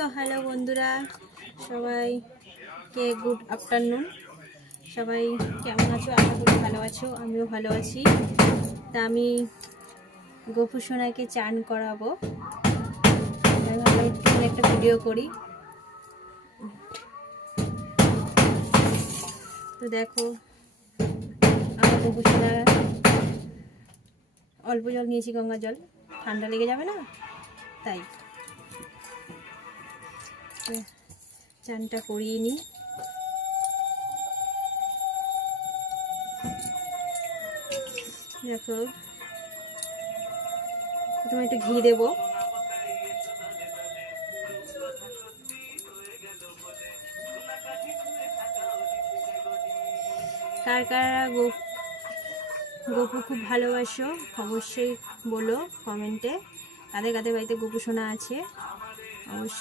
তো হ্যালো বন্ধুরা, সবাইকে গুড আফটারনুন। সবাই কেমন আছো? আশা করি ভালো আছো, আমিও ভালো আছি। তা আমি গোপু সোনাকে চান করাবো, তাই ভাবলাম একটু একটা ভিডিও করি। তো দেখো, আমার গোপু সোনা অল্প জল নিয়েছি, গঙ্গা জল, ঠান্ডা লেগে যাবে না, তাই চানটা করিয়ে নিই। দেখো, প্রথমে একটু ঘি দেবো। কার কারা গোপু খুব ভালোবাসো অবশ্যই বলো কমেন্টে। কাদের কাদের বাড়িতে গোপু সোনা আছে অবশ্যই